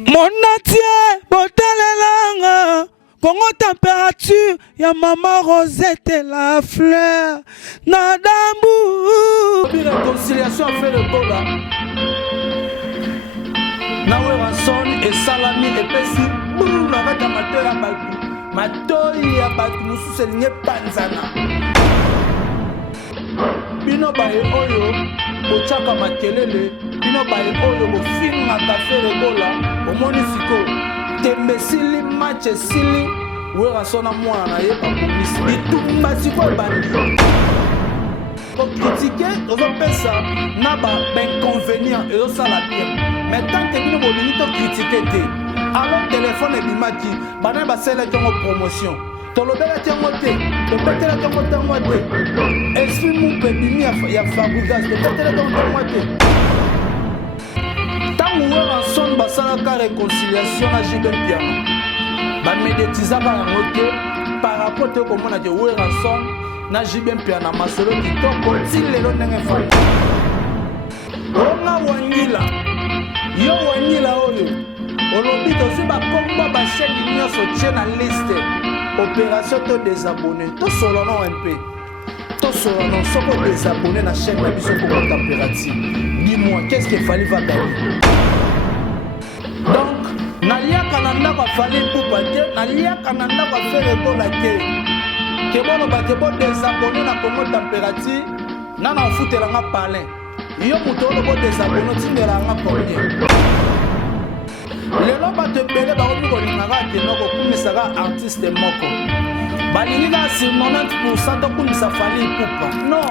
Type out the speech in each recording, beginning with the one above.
Mon atier, botalelanga, Congo température, ya maman Rosette la fleur, Nadambu. Réconciliation fait le bola. Nawe ranson et salami et pesi, boum, la rata mato ya batu, matoi ya batu, musu se nye panzana. Bino bae oyo, bochaka makelele, bino bae oyo, bofinga café le bola, omoni siko, tembe sili, match sili, we ranson na mwana na ye pa komisi, bitumba siko bandi. Pour critiquer, on va ça, n'a pas d'inconvénient et ça la bien. Mais tant que nous voulons critiquer, alors téléphone est bimaki, banane basse la promotion. Ton lobel a tiens moté, le pété la tiens moté. Esprit mon pédimi a fabrigas, le pété la tiens moté. Tant que nous avons ensemble, la réconciliation à Jibel Piano. Ba méditisa ba moté par rapport à comment on a dit où est ensemble. Na jibem pia na masolo kitoko tilelo ndenge fana onga wangila yo wangila oyo olobi tosi bakomba basheni nyonso tie na liste opération to désabonné to solo non un peu to solo non soko désabonné na chaîne na biso pour température dis-moi qu'est-ce qu'il fallait va gagner donc naliaka na ndako fallait pour te naliaka na ndako faire école te que bon bate bon désabonné na Congo température na na foutela nga palin yo muto lo bon désabonné tindela nga combien lelo bate belé ba ko ngaka ke noko kumisaka artiste moko balingi na si 90% to kumisa fali pupa non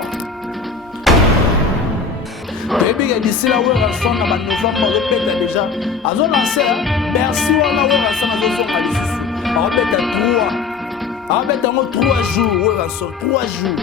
Baby a d'ici là où est rançon na ba novembre répète déjà azo lancer merci wana où rançon azo zonga lisusu ba répète 3 Ah ben dans 3 jours, ouais, sont 3 jours.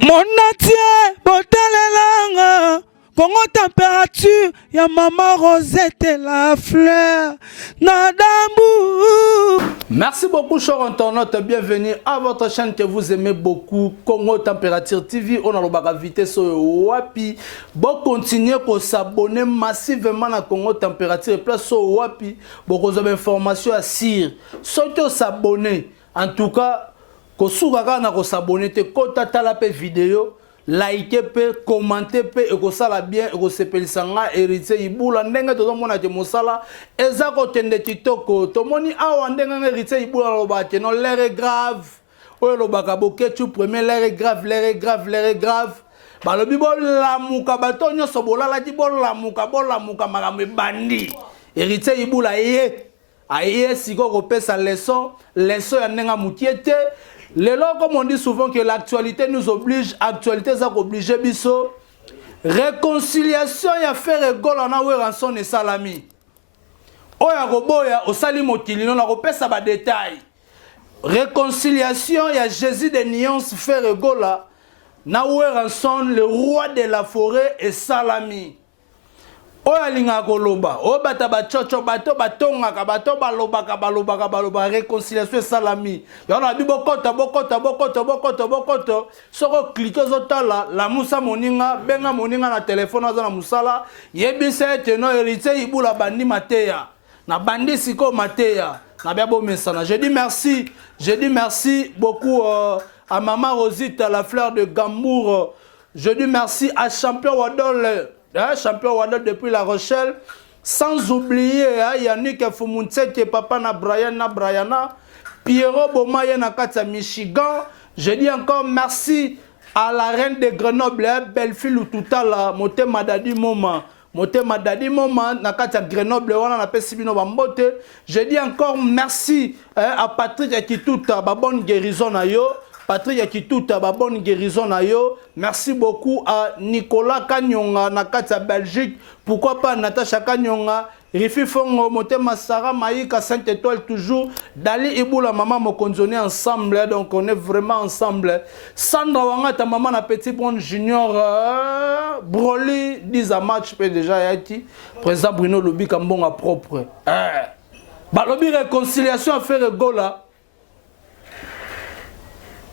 Mon atier, botalelanga, Congo température, ya maman Rosette la fleur, Nadambu. Merci beaucoup, chers internautes, bienvenue à votre chaîne que vous aimez beaucoup, Congo Température TV. On a le vitesse sur Wapi. Bon, continuez à s'abonner massivement à Congo Température. Place sur Wapi. Bon, vous avez information à Sir. Surtout s'abonner. En tout cas, que vous avez s'abonner, quand vous avez la vidéo. Likez, commentez, et que ça la bien, et que c'est pelissanga, héritier, iboula, n'engue tout le monde a dit moussala, et ça côté de titoko, tout le monde a n'engue héritier, iboula, l'obate, non, l'air est grave, ouais, l'obaka boké, tu premier, l'air est grave, l'air est grave, l'air est grave. Bah, le bibo, la mouka, batonio, sobola, la dibo, la mouka, marame, bandi, héritier, iboula, aïe, si go repère sa leçon, y'a n'engue moutiété. Comme on dit souvent que l'actualité nous oblige, actualité ça oblige biso. Réconciliation ya faire rigolo na we ranson et salami. Oya roboya osali motili non na kopesa ba détail. Réconciliation ya Jésus de nuances faire rigolo na we ranson le roi de la forêt et salami. Oya linga koloba, o bata ba chocho bato batonga ka bato baloba réconciliation salami. Yona bi bokota soko cliquer zotala la musa moninga benga moninga na téléphone azana musala yebisa teno héritier ibula bandi mateya na bandi siko mateya na bia bo mesana. Je dis merci beaucoup à maman Rosita la fleur de Gambour. Je dis merci à champion Wadol. Champion Wadol depuis La Rochelle, sans oublier Yannick Fumuntse, papa na Briana, Pierrot Bomaye na Katia Michigan. Je dis encore merci à la reine de Grenoble, Belle-Fille Toutala, Moté Madadi Moma, na Katia Grenoble, on a Pessibino Bambote. Je dis encore merci à Patrick Akituta, bonne guérison na yo. Patrick Akituta, bonne guérison na yo. Merci beaucoup à Nicolas Kanyonga, Nakata Belgique. Pourquoi pas Natacha Kanyonga, Rifi Fongo, Motema Sarah Maïka, 5 étoiles toujours. Dali Iboula, maman, me ensemble. Donc on est vraiment ensemble. Sandra Wanga, ta maman, la petite bonne junior. Broly, 10 à match, déjà Yati. Président Bruno Lobi, Kambonga propre. Lobi réconciliation à faire gola.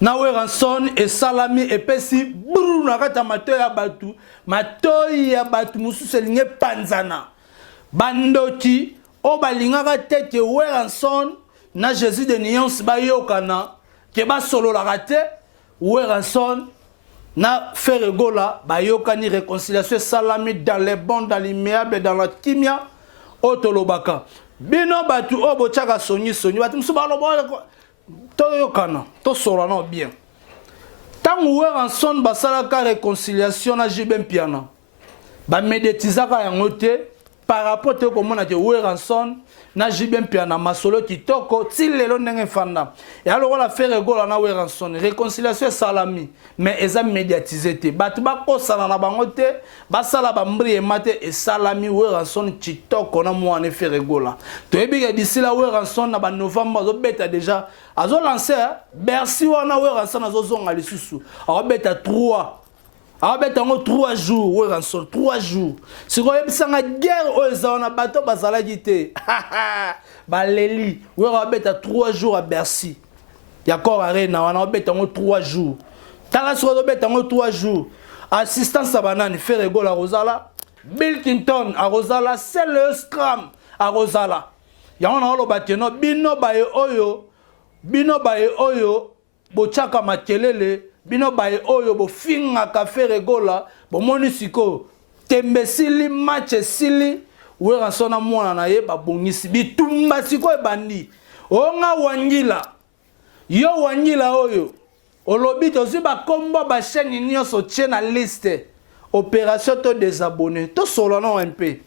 Nawe ranson et salami et pesi brou na kata matoi ya batu musu selinge panzana bandoki o balingaka te ke Weranson na Jésus de Nuance bayokana ke basololaka te Weranson na Ferregola bayokani réconciliation salami dans les bons, dans l'imméable, dans la kimia otolobaka bino batu o bochaka soni batu musu baloba toyokana tosolana bien tango Weranson basalaka réconciliation na Jibem Piana ba médiatisaka yango te par rapport te komona ke Weranson na Jibem Piana masolo kitoko ti lelo ndenge fanda et alors la Ferregola na Weranson réconciliation salami mais eza médiatisé te batu bakosana na bango te basala bambri emate et salami Weranson kitoko na mwana Ferregola to ebika d'ici la Weranson na ba novembre zo beta déjà azo lancer Bercy wana Weranson azo zonga lisusu azo beta 3 3 jours, Weranson, 3 jours. Si vous avez une guerre, vous avez un bateau, vous avez dit, Baléli, vous avez 3 jours à Bercy. Il y a encore Arena, on a 3 jours. Tant que vous avez 3 jours, assistance à Banane, Ferregola à Rosala, Bill Clinton à Rosala, c'est le Scrum à Rosala. Il y a un bateau, Bino Baye Oyo, Bochaka Makelele. Bino baye oyo bo finga ka Ferregola bo monisiko tembesili match sili Weranson na mwana na ye ba bongisi bitumba siko ebandi onga wangila yo wangila oyo olobi to ziba kombo ba chaîne nyonso tie na liste opération to désabonner to solo non MP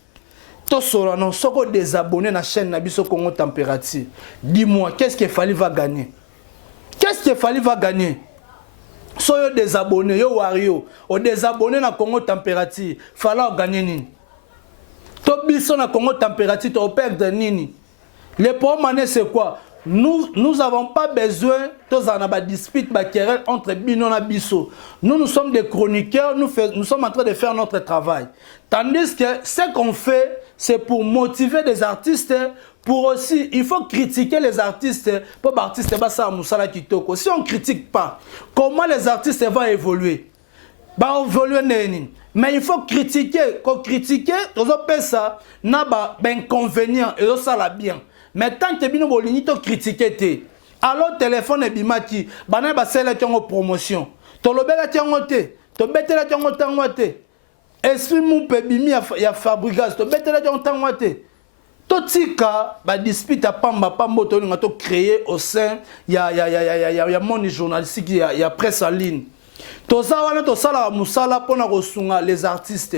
to solo non soko désabonner na chaîne na biso Congo Température. Dis-moi qu'est-ce qu'il fallait va gagner? Qu'est-ce qu'il fallait va gagner? Soyo désabonné, yo wario, o désabonné na Congo Température, fallait gagner nini. To biso na Congo Température, to perdre nini. Le problème c'est quoi? Nous avons pas besoin de dispute, de querelle entre Bino et Bisso. Nous sommes des chroniqueurs, nous sommes en train de faire notre travail. Tandis que ce qu'on fait, c'est pour motiver des artistes, pour aussi, il faut critiquer les artistes, pour les artistes, si on ne critique pas, comment les artistes vont évoluer? Mais il faut critiquer, ça n'a pas d'inconvénient et ça la bien. Mais tant que bino bolini to critiquer alors téléphone e bimaki bana ba sela tiongo promotion to lobela tiongo te to betela tiongo tango te esprit mu pe bimi ya fabrication to betela tiongo tango te to tika ba dispute pamba pambo to nga to créer au sein ya monde journalistique ya presse en ligne to ça wana to sala musala pona kosunga les artistes.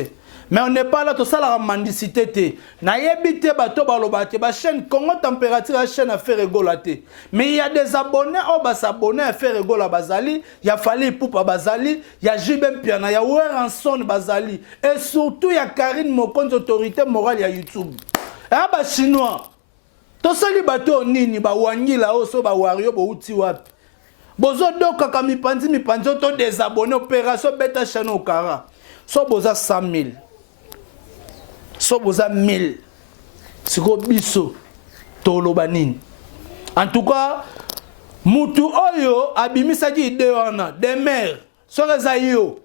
Mais on n'est pas là, tout ça la mendicité. Na yebite bato balobate ba chaîne Congo Température la chaîne à faire rigolater. Mais il y a des abonnés oh ba s'abonner à faire rigola bazali, il y a Fally Ipupa bazali, il y a Jibem Piana, il y a Weranson bazali et surtout il y a Karine Mokonzi autorité morale ya YouTube. Ah ba chinois. To sali bato nini ba wangila oso ba wario bo uti wapi. Bozo doka kami panzi to désabonner opération beta chaîne au Kara. So boza 100 000. So boza 1000 siko biso toloba nini. En tout cas mutu oyo abimisaki ide wana des mères soreza yo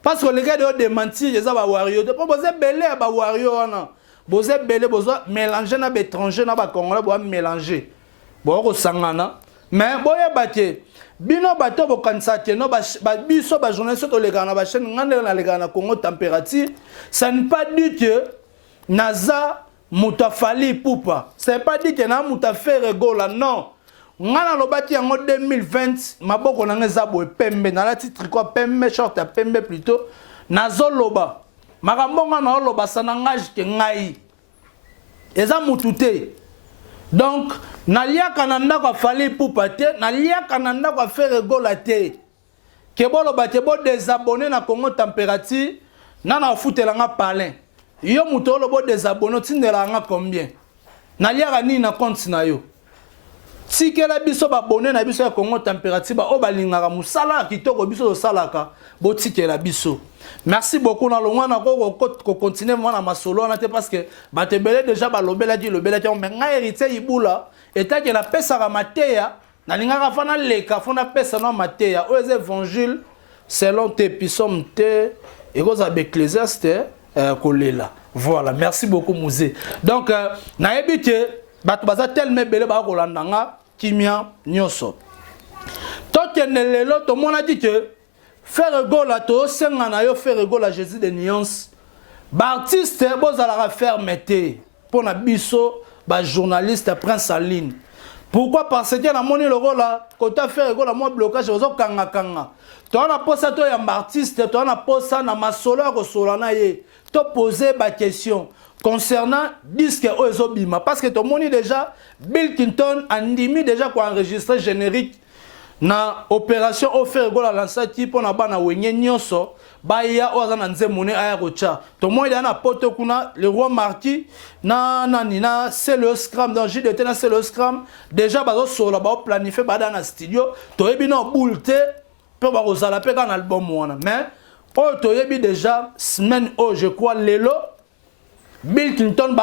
parce que les gars de démentir les ba wario de boza belé ba wario wana boza belé boza mélanger na étranger na ba congolais bo mélanger bo ko sangana mais boye baté bino bato bo kansate no ba biso ba journaliste to lega na ba chaîne ngande na lega na Congo Température. Ça ne pas dit que naza muta Fally Ipupa, c'est pas dit que na muta Ferregola, non. Ngana lobati yango 2020 maboko na ngeza bo pembe na la titre quoi pembe short à pembe plutôt nazo loba makambonga na loba sana ngage ke ngai eza mutute. Donc, naliaka nanda kwa Fally Ipupa te, naliaka nanda kwa Ferregola te. Kebolo bate bo désabonné na Congo Température, nana foutela nga palin. Yo mutolo bo désabonné tindela nga combien? Naliaka ni na compte na yo. Si kela biso ba abonné na biso ya Congo Température ba o balingaka musala kitoko biso salaka bo tikela biso. Merci beaucoup na longwana ko continuer moi na masolo na te parce que ba te belé déjà ba lobela di lobela ti mais nga héritier ibula eta que la pesa ka mateya na lingaka fana leka fona pesa na mateya o évangile selon tes psaumes te et cause avec Ecclésiaste kolela Voilà, merci beaucoup Mouzé. Donc nayebi ke bato baza tellement belé ba ko landanga kimia nyoso. Tokende lelo to mona dit que faire gola to senga na yo faire gola Jésus de nuance. Ba artiste bozala fermeté pour na biso ba journaliste prince en ligne. Pourquoi? Parce que na moni le rôle là quand tu faire gola moi blocage ozo kanga kanga. To na posa to ya artiste to na posa na masolo ko solana ye. To poser ba question concernant disque Ozobima parce que tout le monde déjà Bill Clinton a ndimi déjà quoi enregistrer générique na opération offert gola lança type on a bana wenye nyoso ba ya ozana nzemone aya kocha tout le monde il a na poto kuna le roi Marty na nina c'est le scrum dans JDT na c'est le scrum déjà bazo solo ba planifier ba dans studio to yebi no boulte pe ba kozala pe kan album wana mais oh to yebi déjà semaine oh je crois lelo Bill Clinton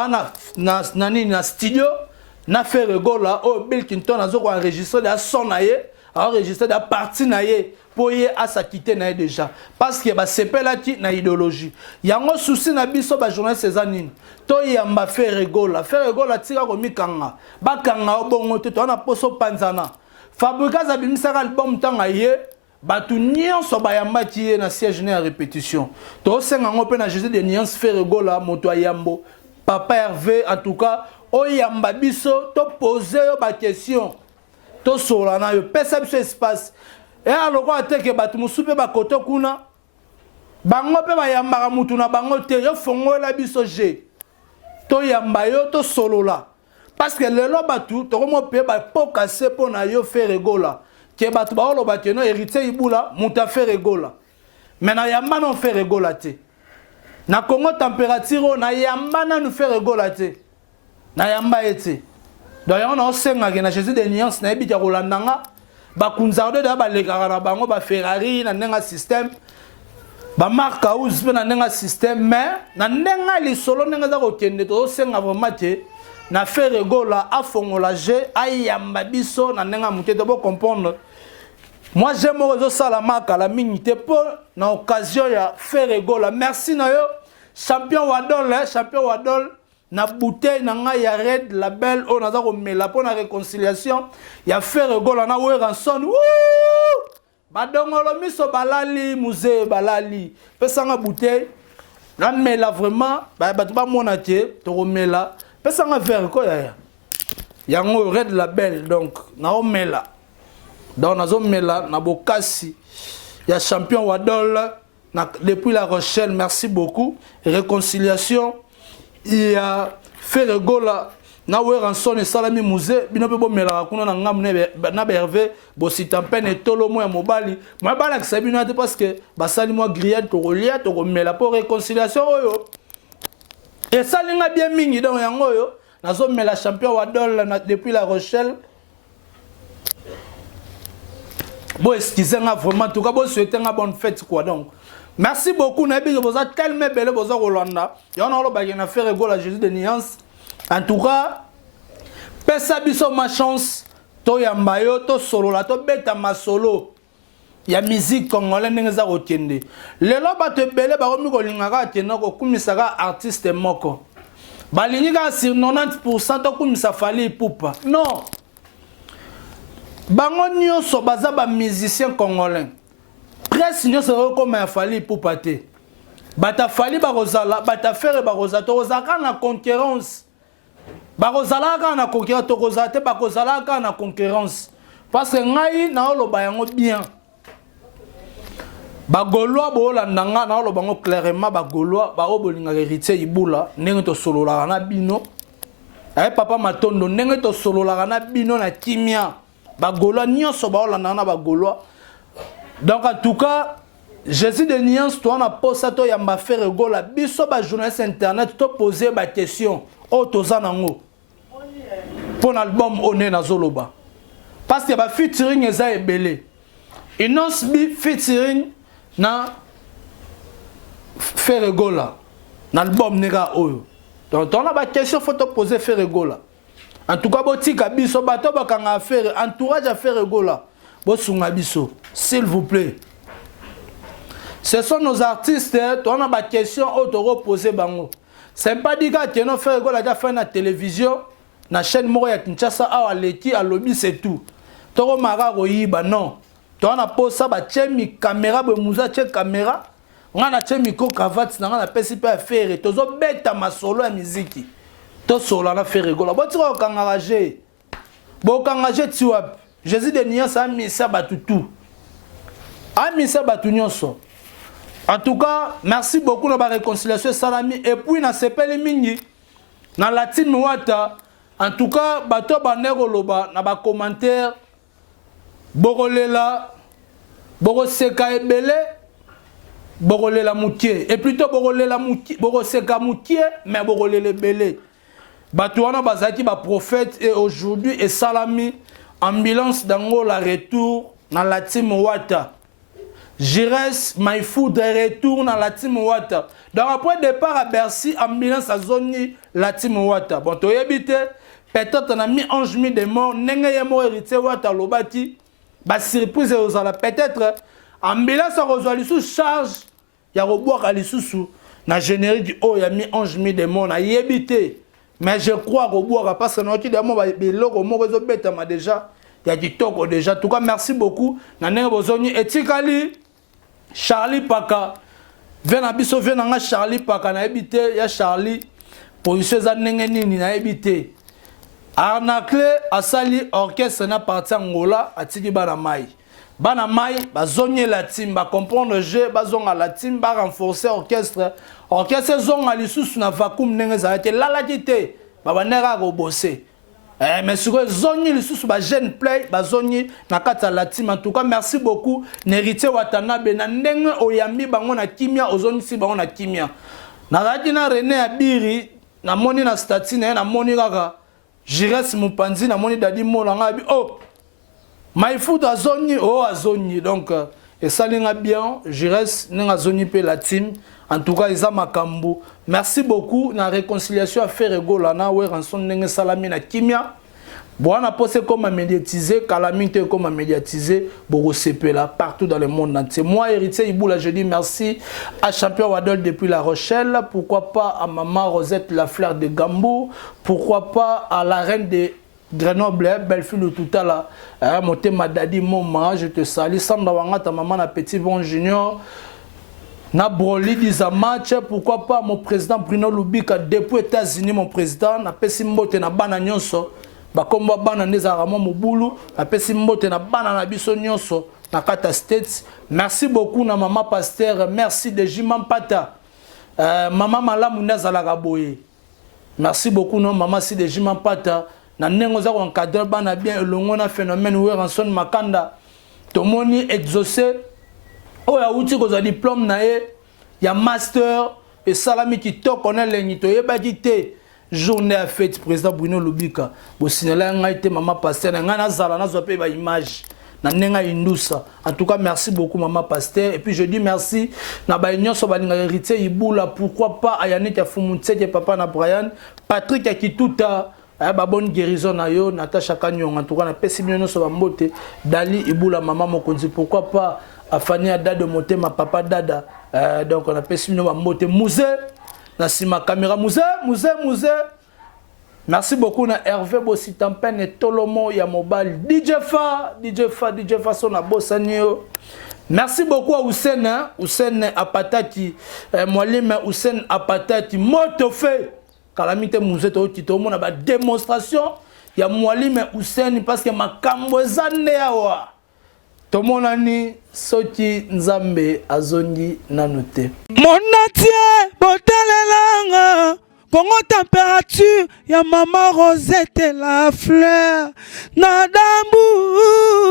na studio na fait regola oh Bill Clinton a zo enregistré da son naie enregistré da partie naie pour y à sa quitter naie déjà parce que ba sepela ki na idéologie yango souci na biso ba journaliste Cézanine to yamba fait regola tika ko mikanga ba kanga obongo to na poso panzana fabrika za bimisa album tanga ye batu nyonso bayamba ti na siège na répétition to senga ngope na Jésus de nuance faire gola moto ayambo papa Hervé en tout cas oyamba biso to poser yo ba question to solana yo pesa biso espace et aloko ateke batu musupe ba koto kuna bango pe bayamba ka mutu na bango te yo fongo la biso je to yamba yo to solola parce que le lo batu to mo pe ba pokase pona yo faire gola que batu ba olo bateno héritier ibula muta faire gola mais na yamba non faire gola te na Congo température na yamba na nous faire gola te na yamba ete d'ailleurs on senga que na Jésus de nuance na ebita kolandanga ba kunzarde da ba lekara na bango ba Ferrari na nenga système ba marque house pe na nenga système mais na nenga li solo nenga za ko kende to senga vraiment te na faire gola afongola je ayamba biso na nenga muteto bo comprendre. Moi j'aime réseau salamaka la minité pour na occasion ya faire gola merci na yo champion wadol na bouteille na nga ya red label on a ko mela pour na réconciliation ya faire gola na we ranson badongolo miso balali musée balali pesa nga bouteille na mela vraiment ba ba mona tie to mela pesa nga faire ko ya ngo red label donc na o mela donc nazo mela na bokasi ya champion wadol depuis La Rochelle merci beaucoup réconciliation il a fait gola na we ranson et salami musée bino pe bo mela kuna na ngam na bervé bo sitampene tolo mo ya mobali moi bala que bino te parce que basali moi grillade to relia to mela pour réconciliation oyo et ça linga bien mingi donc yango oyo nazo mela champion wadol depuis La Rochelle. Bon, excusez-moi vraiment, en tout cas, bon, souhaitez une bonne fête, quoi, donc. Merci beaucoup, Nabi, vous êtes tellement belle, vous êtes Rolanda. Et on a une affaire égale à Jésus de nuance. En tout cas, pesa biso ma chance, to yambayo, to solo, la to beta ma solo. Ya musique congolaise, n'enza retiende. Le loba te belle, ba romi ko lingaka tena ko kumisaka artiste moko. Ba lingaka sur 90% to kumisa fali pupa. Non. Bango nyonso baza ba musicien congolais. Presque nyonso comme ya fali pupa te. Bata fali ba rozala, bata faire ba rozala, to rozaka na concurrence. Ba rozala ka na concurrence, to rozate ba rozala ka na concurrence. Parce que ngai na oloba yango bien. Ba Gaulois bo landanga na oloba ngo clairement ba Gaulois ba obolinga héritier ibula ndenge to solola na bino. Ay papa matondo ndenge to solola na bino na kimia. Ba Gaulois nyonso ba olanda na ba Gaulois. Donc en tout cas Jésus de nuance toi na posa to yamba faire gola biso ba journaliste internet to poser ba question o toza nango. Pour l'album on est na zoloba. Parce que ba featuring eza ebele. Inos bi featuring na faire gola. Na album nega oyo. Donc on a ba question faut te poser faire gola. En tout cas botika biso bato bakanga affaire entourage à faire gola. Bosunga biso s'il vous plaît. Ce sont nos artistes, on a ma question auto reposer bango. c'est pas dit que non frère Ego la fait na télévision na chaîne moko ya Kinshasa awa leki a lobby c'est tout toko mara koyiba non to na posa ba chemi caméra be muza che caméra ngana che micro cravate na ngana pesi pa faire tozo beta masolo ya muziki to solo na frère Ego la botiko kangarage bo kangarage tiwap Jésus de Nia sa misa batutu a misa batu nyonso. En tout cas, merci beaucoup de la réconciliation salami et puis na sepeli mingi na latine wata. En tout cas, bato banero loba na ba commentaire bogolela bogoseka ebele bogolela mutie et plutôt bogolela mutie bogoseka mutie mais bogolela ebele. Bato wana bazaki ba prophète et aujourd'hui et salami ambulance dango la retour na latine wata. Jires Maïfou de retour dans la team Ouata. Donc après départ à Bercy, ambulance à Zoni, la team Ouata. Bon, tu as habité, peut-être on a mis 11 000 de morts, n'engue y'a mort hérité Ouata l'obati. Bah surprise aux ala peut-être ambulance à Rosali sous charge, y'a reboire à l'issou na générique du haut, y'a mis 11 000 de morts, na y habité. Mais je crois reboire parce que notre idée moi l'eau mo réseau bête m'a déjà, il y a du toko déjà. En tout cas, merci beaucoup. Na n'engue bozoni etikali Charlie Paka vient à biso vient à Charlie Paka na habité ya Charlie position za ndenge nini na habité arnacle asali orchestre na parti Angola atiki bana mai bazonye la team ba comprendre jeu bazonga la team ba renforcer orchestre zonga lisusu na vacuum ndenge za été lala kité ba banera go bosser. Mais sur zoni les sous ba jeune play ba zoni na kata la team. En tout cas merci beaucoup Nerité Watanabe na ndenge oyambi bango na kimia ozoni si bango na kimia na radi na René Abiri na moni na statine na moni kaka Jires Mupanzi na moni dadi mola ngabi oh my food azoni oh azoni donc et ça linga bien Jires ninga zoni pe la team. En tout cas, Isa Makambu. Merci beaucoup. Na réconciliation à faire ego là na we ranson ndenge salami na kimia. Bon, on a posé comme médiatiser, calamité comme médiatiser, Bogo Sepela partout dans le monde entier. Moi, héritier Iboula, je dis merci à Champion Wadol depuis La Rochelle. Pourquoi pas à Maman Rosette La Fleur de Gambou. Pourquoi pas à la reine de Grenoble, Belle-Fille de tout à l'heure. Moté Madadi, Moma, je te salue. Sandra Wanga, ta maman, la Petit Bon Junior. Na broli disa match, pourquoi pas mon président Bruno Lubika depuis États-Unis mon président na pesi mbote na bana nyonso ba komba bana neza ramo mobulu na pesi mbote na bana na biso nyonso na kata States. Merci beaucoup na maman pasteur, merci de Jimam Pata. Maman malamu nazala kaboye. Merci beaucoup non maman si de Jimam Pata na nengo za ko encadrer bana bien elongo na phénomène où ranson makanda tomoni exaucé. Oh, il y a un diplôme, il y a un master, et salami qui te connaît l'ennito, il y a une journée à fête, président Bruno Lubika. Vous signalez un maman pasteur, il y a une image. En tout cas, merci beaucoup, maman pasteur. Et puis je dis merci. Pourquoi pas à Yannick Afumoutse, papa na Brian, Patrick Akituta. Bonne guérison na yo Natacha Kanyon en tout cas na pesi mino so bambote Dali Ibula maman mokonzi pourquoi pas afani ada de monter ma papa dada donc on a pesi mino bambote musée na sima caméra musée merci beaucoup na Hervé Bossitampene Tolomo ya mobile DJ Fa son na bosanio. Merci beaucoup à Hussein Apatati Mwalime Hussein Apatati Motofe Calamité Mouzet au titre au monde a démonstration il y a Mwalime Hussein parce que ma kambozane yawa to monani soti nzambe azondi nanote monatie botalelanga Congo température ya maman Rosette la fleur na dambu